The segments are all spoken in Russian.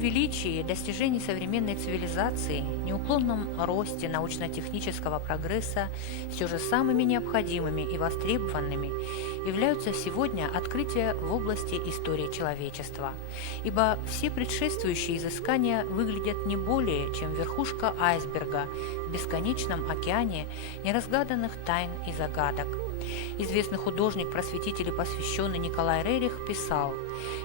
величии достижений современной цивилизации, неуклонном росте научно-технического прогресса все же самыми необходимыми и востребованными являются сегодня открытия в области истории человечества, ибо все предшествующие изыскания выглядят не более, чем верхушка айсберга в бесконечном океане неразгаданных тайн и загадок. Известный художник-просветитель и посвященный Николай Рерих писал: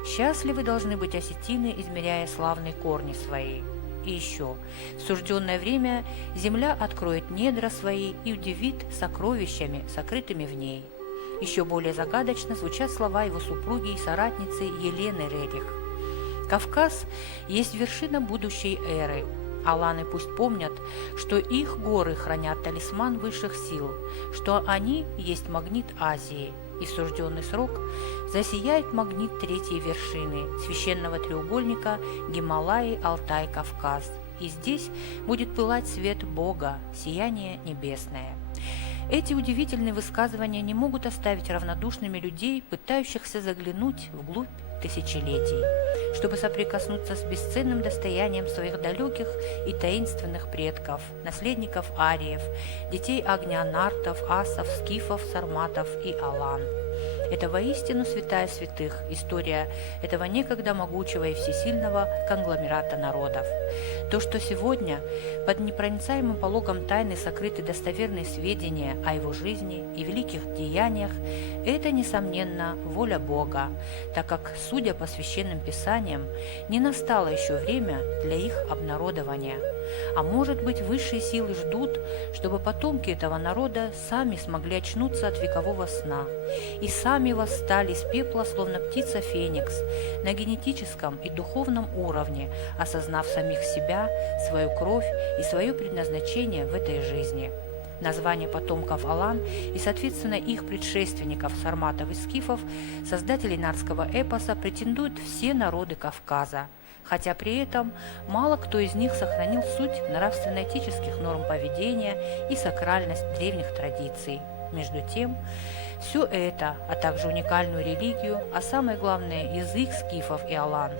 «Счастливы должны быть осетины, измеряя славные корни свои». И еще: «В сужденное время земля откроет недра свои и удивит сокровищами, сокрытыми в ней». Еще более загадочно звучат слова его супруги и соратницы Елены Рерих: «Кавказ есть вершина будущей эры. Аланы пусть помнят, что их горы хранят талисман высших сил, что они есть магнит Азии, и в сужденный срок засияет магнит третьей вершины, священного треугольника Гималаи, Алтай, Кавказ, и здесь будет пылать свет Бога, сияние небесное». Эти удивительные высказывания не могут оставить равнодушными людей, пытающихся заглянуть вглубь тысячелетий, чтобы соприкоснуться с бесценным достоянием своих далеких и таинственных предков, наследников ариев, детей огня нартов, асов, скифов, сарматов и алан. Это воистину святая святых, история этого некогда могучего и всесильного конгломерата народов. То, что сегодня под непроницаемым пологом тайны сокрыты достоверные сведения о его жизни и великих деяниях, это, несомненно, воля Бога, так как, судя по священным писаниям, не настало еще время для их обнародования. А может быть, высшие силы ждут, чтобы потомки этого народа сами смогли очнуться от векового сна и сами восстали из пепла, словно птица Феникс, на генетическом и духовном уровне, осознав самих себя, свою кровь и свое предназначение в этой жизни. Название потомков Алан и, соответственно, их предшественников сарматов и скифов, создателей нартского эпоса, претендуют все народы Кавказа, хотя при этом мало кто из них сохранил суть нравственно-этических норм поведения и сакральность древних традиций. Между тем, все это, а также уникальную религию, а самое главное язык скифов и алан,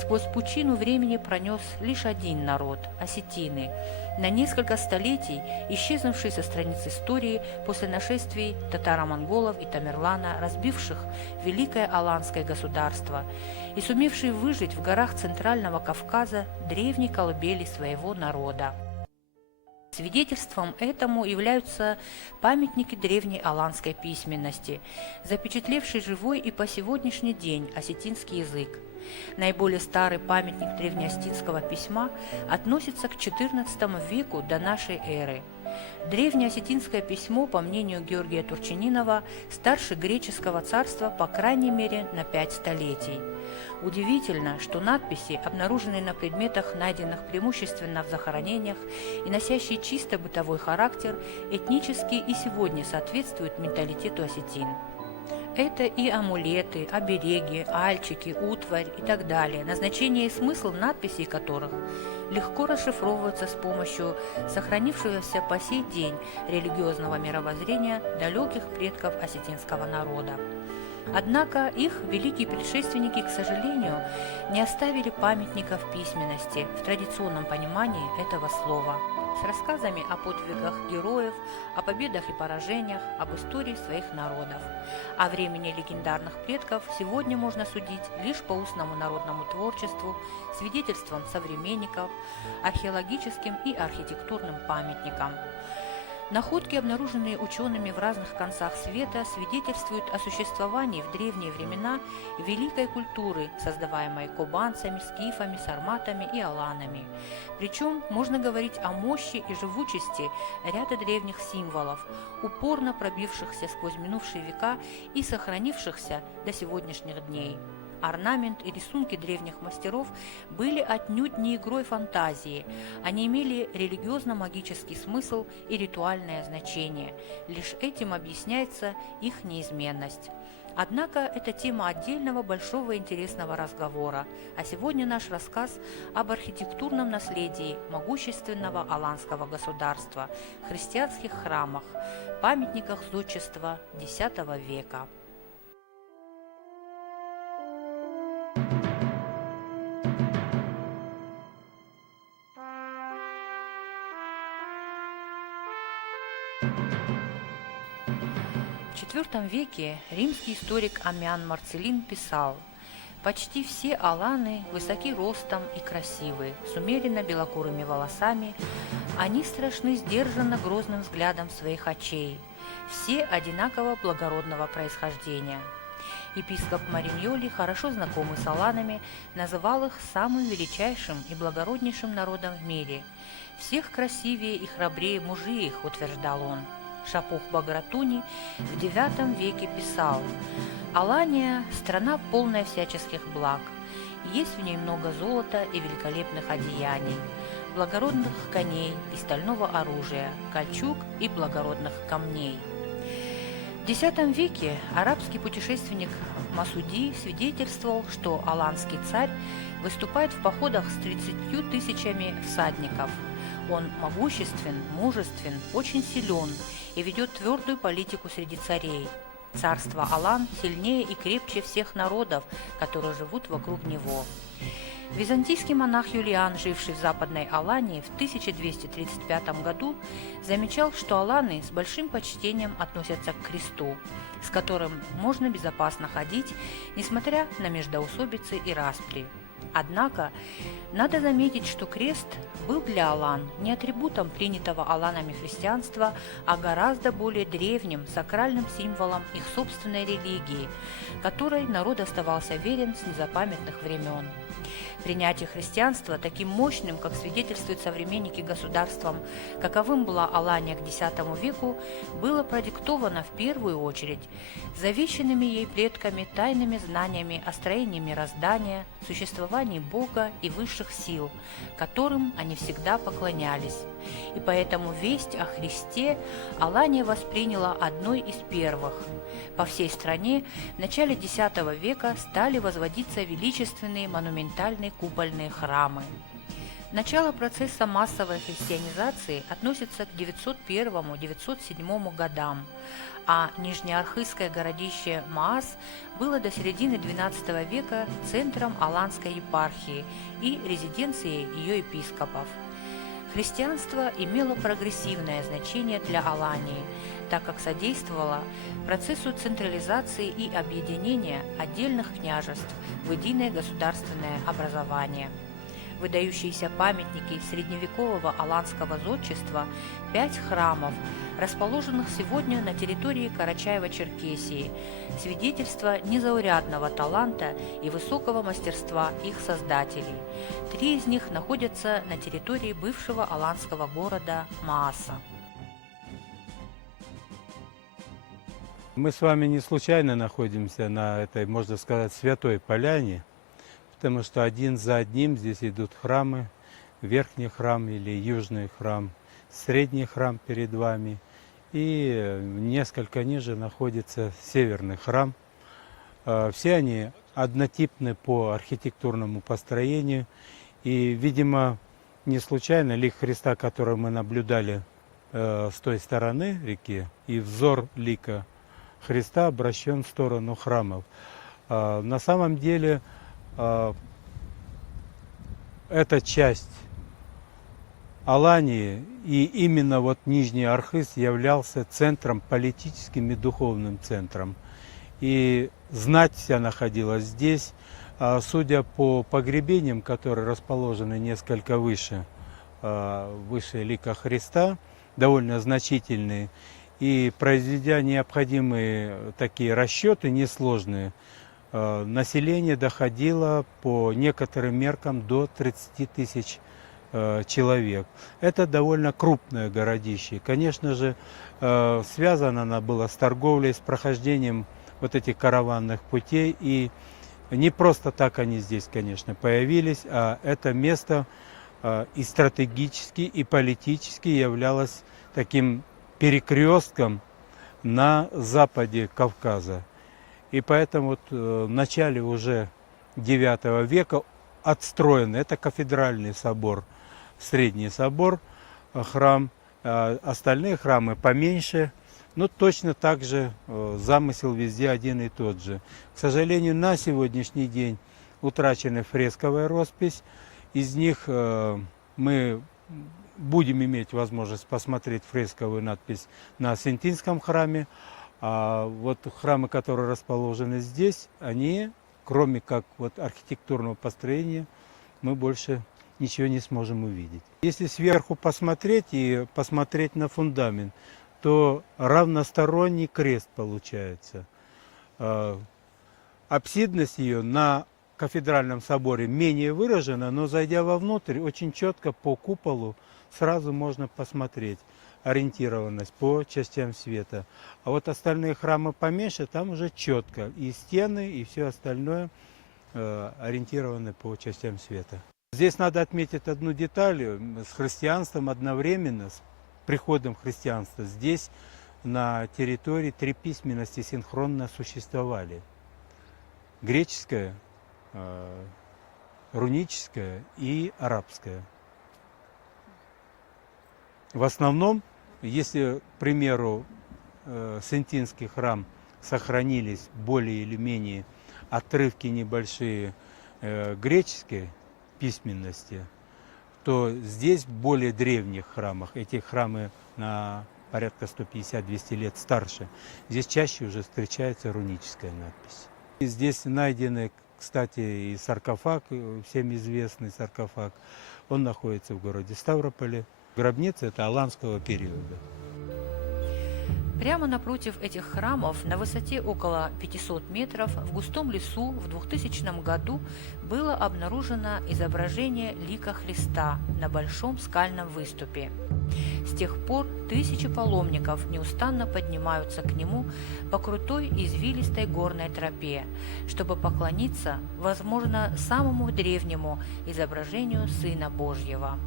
сквозь пучину времени пронес лишь один народ – осетины, на несколько столетий исчезнувшие со страниц истории после нашествий татаро-монголов и Тамерлана, разбивших великое аланское государство и сумевшие выжить в горах Центрального Кавказа древней колыбели своего народа. Свидетельством этому являются памятники древней аланской письменности, запечатлевшие живой и по сегодняшний день осетинский язык. Наиболее старый памятник древнеосетинского письма относится к XIV веку до нашей эры. Древнее осетинское письмо, по мнению Георгия Турчининова, старше греческого царства по крайней мере на 5 столетий. Удивительно, что надписи, обнаруженные на предметах, найденных преимущественно в захоронениях и носящие чисто бытовой характер, этнически и сегодня соответствуют менталитету осетин. Это и амулеты, обереги, альчики, утварь и так далее, назначение и смысл надписей которых легко расшифровываются с помощью сохранившегося по сей день религиозного мировоззрения далеких предков осетинского народа. Однако их великие предшественники, к сожалению, не оставили памятников письменности в традиционном понимании этого слова, с рассказами о подвигах героев, о победах и поражениях, об истории своих народов. О времени легендарных предков сегодня можно судить лишь по устному народному творчеству, свидетельствам современников, археологическим и архитектурным памятникам. Находки, обнаруженные учеными в разных концах света, свидетельствуют о существовании в древние времена великой культуры, создаваемой кубанцами, скифами, сарматами и аланами. Причем можно говорить о мощи и живучести ряда древних символов, упорно пробившихся сквозь минувшие века и сохранившихся до сегодняшних дней. Орнамент и рисунки древних мастеров были отнюдь не игрой фантазии, они имели религиозно-магический смысл и ритуальное значение, лишь этим объясняется их неизменность. Однако это тема отдельного большого интересного разговора, а сегодня наш рассказ об архитектурном наследии могущественного аланского государства, христианских храмах, памятниках зодчества X века. В IV веке римский историк Аммиан Марцелин писал: «Почти все аланы высоки ростом и красивы, с умеренно белокурыми волосами, они страшны сдержанно грозным взглядом своих очей, все одинаково благородного происхождения». Епископ Мариньоли, хорошо знакомый с аланами, называл их самым величайшим и благороднейшим народом в мире. «Всех красивее и храбрее мужи их», утверждал он. Шапух Багратуни в IX веке писал: «Алания – страна, полная всяческих благ. Есть в ней много золота и великолепных одеяний, благородных коней и стального оружия, кольчуг и благородных камней». В X веке арабский путешественник Масуди свидетельствовал, что аланский царь выступает в походах с 30 000 всадников. Он могуществен, мужествен, очень силен и ведет твердую политику среди царей. Царство Алан сильнее и крепче всех народов, которые живут вокруг него. Византийский монах Юлиан, живший в Западной Алании в 1235 году, замечал, что аланы с большим почтением относятся к кресту, с которым можно безопасно ходить, несмотря на междоусобицы и распри. Однако, надо заметить, что крест был для алан не атрибутом принятого аланами христианства, а гораздо более древним сакральным символом их собственной религии, которой народ оставался верен с незапамятных времен. Принятие христианства таким мощным, как свидетельствуют современники государством, каковым была Алания к X веку, было продиктовано в первую очередь завещанными ей предками тайными знаниями о строении мироздания, существовании Бога и высших сил, которым они всегда поклонялись. И поэтому весть о Христе Алания восприняла одной из первых. По всей стране в начале X века стали возводиться величественные монументальные купольные храмы. Начало процесса массовой христианизации относится к 901-907 годам, а нижнеархызское городище Маас было до середины XII века центром Аланской епархии и резиденцией ее епископов. Христианство имело прогрессивное значение для Алании, так как содействовало процессу централизации и объединения отдельных княжеств в единое государственное образование. Выдающиеся памятники средневекового аланского зодчества – 5 храмов, расположенных сегодня на территории Карачаево-Черкесии, свидетельство незаурядного таланта и высокого мастерства их создателей. 3 из них находятся на территории бывшего аланского города Мааса. Мы с вами не случайно находимся на этой, можно сказать, святой поляне, потому что один за одним здесь идут храмы, верхний храм или южный храм, средний храм перед вами, и несколько ниже находится северный храм. Все они однотипны по архитектурному построению, и, видимо, не случайно лик Христа, который мы наблюдали с той стороны реки, и взор лика Христа обращен в сторону храмов. На самом деле, эта часть Алании и именно вот Нижний Архыз являлся центром, политическим и духовным центром. И знать вся находилась здесь. Судя по погребениям, которые расположены несколько выше лика Христа, довольно значительные, и произведя необходимые такие расчеты несложные, население доходило по некоторым меркам до 30 000 человек. Это довольно крупное городище. Конечно же, связано оно было с торговлей, с прохождением вот этих караванных путей. И не просто так они здесь, конечно, появились, а это место и стратегически, и политически являлось таким перекрестком на западе Кавказа. И поэтому вот в начале уже IX века отстроен, это кафедральный собор, средний собор, храм, остальные храмы поменьше, но точно так же замысел везде один и тот же. К сожалению, на сегодняшний день утрачена фресковая роспись, из них мы будем иметь возможность посмотреть фресковую надпись на Сентинском храме, А вот храмы, которые расположены здесь, они, кроме как вот архитектурного построения, мы больше ничего не сможем увидеть. Если сверху посмотреть и посмотреть на фундамент, то равносторонний крест получается. Апсидность ее на кафедральном соборе менее выражена, но зайдя вовнутрь, очень четко по куполу сразу можно посмотреть ориентированность по частям света. А вот остальные храмы поменьше, там уже четко и стены, и все остальное ориентированы по частям света. Здесь надо отметить одну деталь. С христианством одновременно, с приходом христианства, здесь на территории три письменности синхронно существовали. Греческая, руническая и арабская. В основном, если, к примеру, Сентинский храм сохранились более или менее отрывки небольшие греческой письменности, то здесь в более древних храмах, эти храмы на порядка 150-200 лет старше, здесь чаще уже встречается руническая надпись. И здесь найдены, кстати, и саркофаг, всем известный саркофаг, он находится в городе Ставрополе. Гробница это аланского периода. Прямо напротив этих храмов, на высоте около 500 метров, в густом лесу в 2000 году было обнаружено изображение лика Христа на большом скальном выступе. С тех пор тысячи паломников неустанно поднимаются к нему по крутой извилистой горной тропе, чтобы поклониться, возможно, самому древнему изображению Сына Божьего.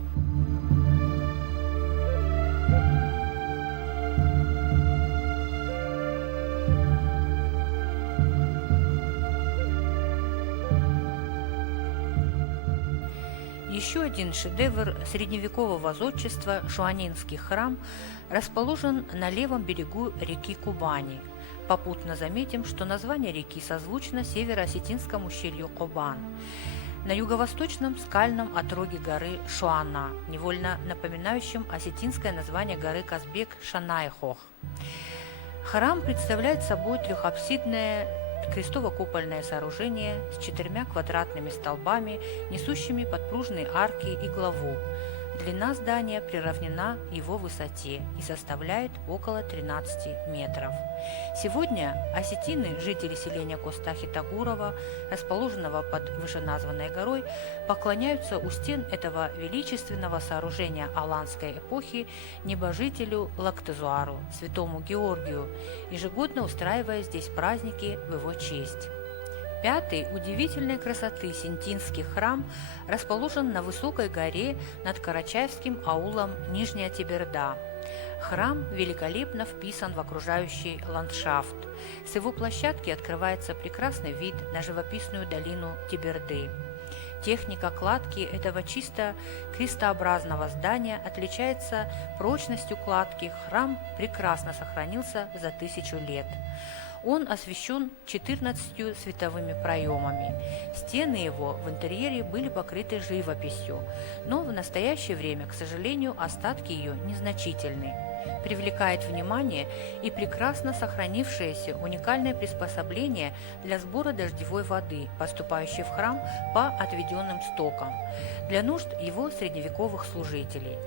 Еще один шедевр средневекового зодчества – Шуанинский храм расположен на левом берегу реки Кубани. Попутно заметим, что название реки созвучно северо-осетинскому ущелью Кубан. На юго-восточном скальном отроге горы Шуана, невольно напоминающем осетинское название горы Казбек-Шанайхох. Храм представляет собой трехапсидное крестово-купольное сооружение с 4 квадратными столбами, несущими подпружные арки и главу. Длина здания приравнена его высоте и составляет около 13 метров. Сегодня осетины, жители селения Костахи-Тагурова, расположенного под вышеназванной горой, поклоняются у стен этого величественного сооружения аланской эпохи небожителю Лактезуару, святому Георгию, ежегодно устраивая здесь праздники в его честь. Пятый удивительной красоты Сентинский храм расположен на высокой горе над Карачаевским аулом Нижняя Теберда. Храм великолепно вписан в окружающий ландшафт. С его площадки открывается прекрасный вид на живописную долину Теберды. Техника кладки этого чисто крестообразного здания отличается прочностью кладки. Храм прекрасно сохранился за 1000 лет. Он освещен 14 световыми проемами. Стены его в интерьере были покрыты живописью, но в настоящее время, к сожалению, остатки ее незначительны. Привлекает внимание и прекрасно сохранившееся уникальное приспособление для сбора дождевой воды, поступающей в храм по отведенным стокам, для нужд его средневековых служителей.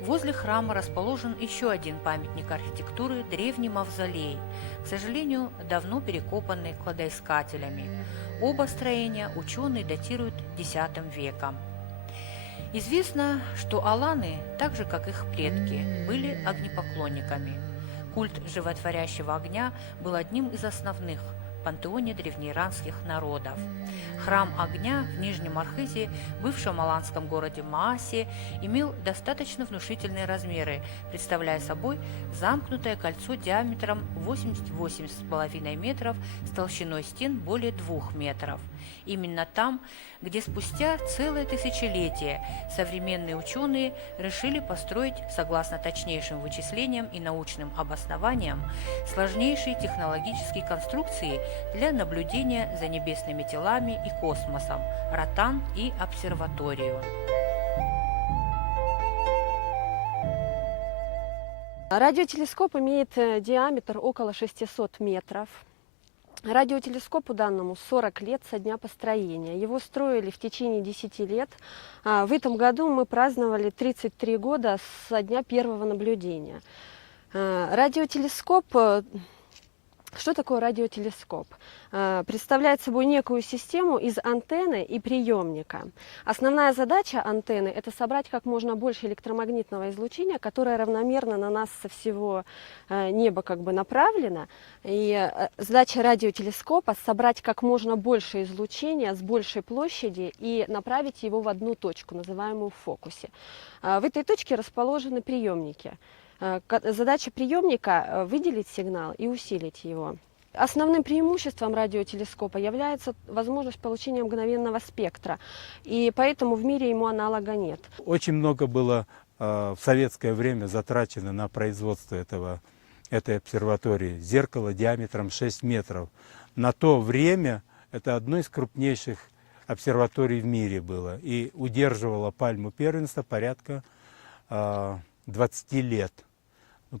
Возле храма расположен еще один памятник архитектуры – древний мавзолей, к сожалению, давно перекопанный кладоискателями. Оба строения ученые датируют X веком. Известно, что аланы, так же как их предки, были огнепоклонниками. Культ животворящего огня был одним из основных в пантеоне древнеиранских народов. Храм огня в Нижнем Архизе, бывшем аланском городе Маасе, имел достаточно внушительные размеры, представляя собой замкнутое кольцо диаметром 88,5 метров с толщиной стен более 2 метров. Именно там, где спустя целое тысячелетие современные ученые решили построить, согласно точнейшим вычислениям и научным обоснованиям, сложнейшие технологические конструкции для наблюдения за небесными телами и космосом, ротан и обсерваторию. Радиотелескоп имеет диаметр около 600 метров. Радиотелескопу данному 40 лет со дня построения. Его строили в течение 10 лет. В этом году мы праздновали 33 года со дня первого наблюдения. Радиотелескоп. Что такое радиотелескоп? Представляет собой некую систему из антенны и приемника. Основная задача антенны – это собрать как можно больше электромагнитного излучения, которое равномерно на нас со всего неба как бы направлено. И задача радиотелескопа – собрать как можно больше излучения с большей площади и направить его в одну точку, называемую в фокусе. В этой точке расположены приемники. Задача приемника – выделить сигнал и усилить его. Основным преимуществом радиотелескопа является возможность получения мгновенного спектра, и поэтому в мире ему аналога нет. Очень много было в советское время затрачено на производство этой обсерватории. Зеркало диаметром 6 метров. На то время это одно из крупнейших обсерваторий в мире было и удерживало пальму первенства порядка 20 лет.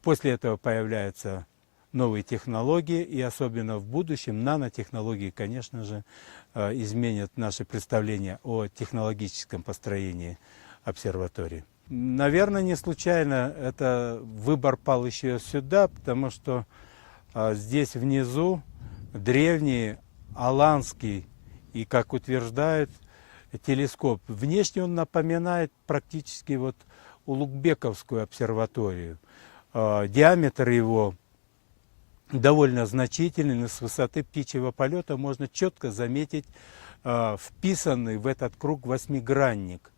После этого появляются новые технологии, и особенно в будущем нанотехнологии, конечно же, изменят наши представления о технологическом построении обсерватории. Наверное, не случайно выбор пал еще сюда, потому что здесь внизу древний аланский, и, как утверждают, телескоп. Внешне он напоминает практически Улугбековскую обсерваторию. Диаметр его довольно значительный, но с высоты птичьего полета можно четко заметить вписанный в этот круг восьмигранник.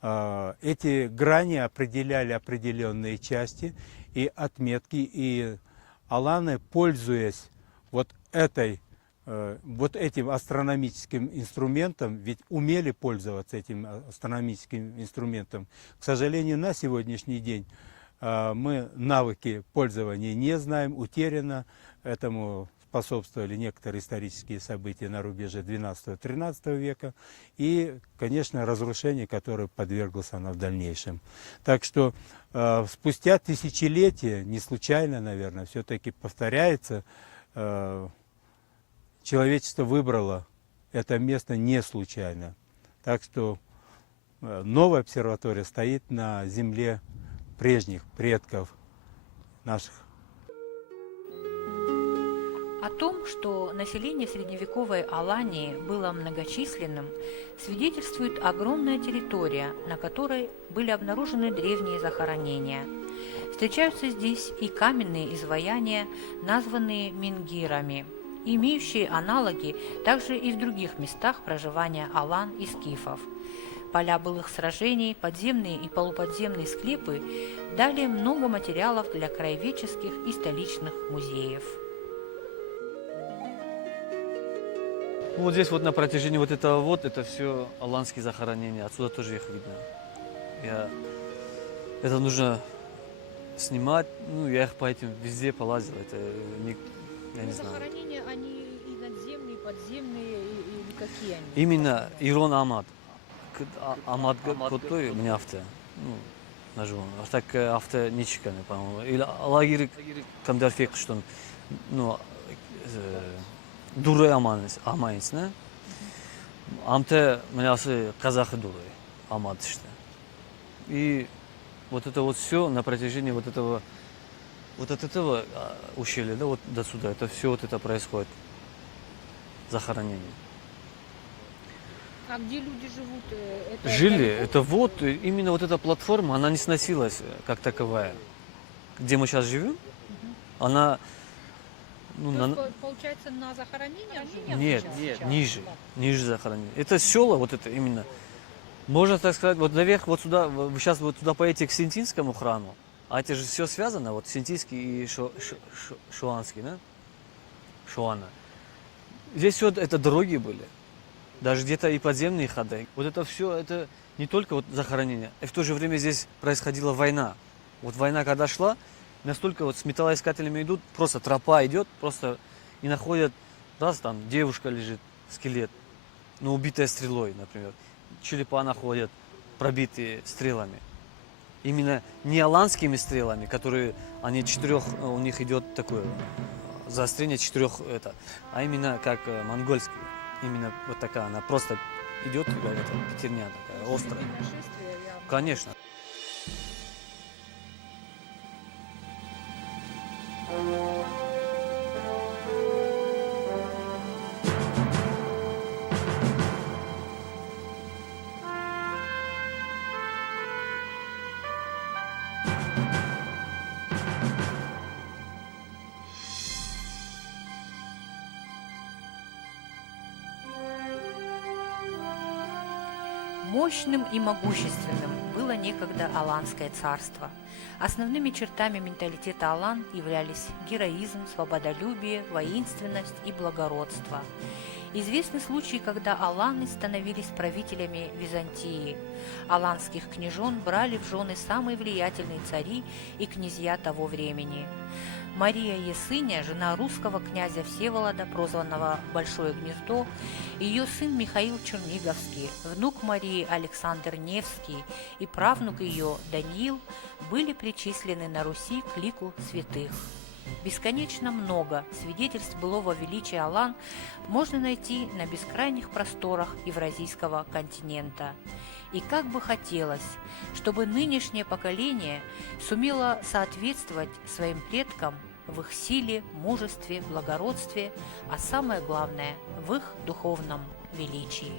Эти грани определяли определенные части и отметки, и аланы, пользуясь этим астрономическим инструментом, ведь умели пользоваться этим астрономическим инструментом. К сожалению, на сегодняшний день мы навыки пользования не знаем, утеряно. Этому способствовали некоторые исторические события на рубеже XII-XIII века и, конечно, разрушение, которое подверглось она в дальнейшем. Так что спустя тысячелетия, не случайно, наверное, все-таки повторяется, человечество выбрало это место не случайно. Так что новая обсерватория стоит на земле прежних предков наших. О том, что население средневековой Алании было многочисленным, свидетельствует огромная территория, на которой были обнаружены древние захоронения. Встречаются здесь и каменные изваяния, названные менгирами, имеющие аналоги также и в других местах проживания алан и скифов. Поля былых сражений, подземные и полуподземные склепы дали много материалов для краеведческих и столичных музеев. Вот здесь на протяжении этого это все аланские захоронения, отсюда тоже их видно. Это нужно снимать, я их по этим везде полазил, я не знаю. Захоронения, они и надземные, и подземные, или какие они? Именно Ирон Амад. Амад Коттой меня авто. Нажу. А так авто не чеканы, по-моему. Или лагерь Камдарфек, что дурой аманец, не? Амте меня казахи дурой. Амад, что. И это все на протяжении от этого ущелья, до сюда, это все это происходит. Захоронение. А где люди живут? Жили, это именно эта платформа, она не сносилась как таковая. Где мы сейчас живем, она... Получается, на захоронение Нет, ниже захоронения. Это села, это именно. Можно так сказать, наверх, сюда, вы сейчас туда поедете к Синтинскому храму, а это же все связано, Синтинский и Шуанский, да? Шуана. Здесь все это дороги были. Даже где-то и подземные ходы. Это все, это не только захоронение. И в то же время здесь происходила война. Война когда шла, настолько с металлоискателями идут, просто тропа идет, просто и находят, раз там девушка лежит, скелет, убитая стрелой, например. Черепа находят, пробитые стрелами. именно не аланскими стрелами, которые они у них идет такое заострение четырех, а именно как монгольские. Именно вот такая, она просто идет, пятерня такая, острая. Конечно. Мощным и могущественным было некогда Аланское царство. Основными чертами менталитета Алан являлись героизм, свободолюбие, воинственность и благородство. Известны случаи, когда аланы становились правителями Византии. Аланских княжон брали в жены самые влиятельные цари и князья того времени. Мария Ясыня, жена русского князя Всеволода, прозванного Большое Гнездо, ее сын Михаил Черниговский, внук Марии Александр Невский и правнук ее Даниил были причислены на Руси к лику святых. Бесконечно много свидетельств былого величия алан можно найти на бескрайних просторах Евразийского континента. И как бы хотелось, чтобы нынешнее поколение сумело соответствовать своим предкам в их силе, мужестве, благородстве, а самое главное – в их духовном величии.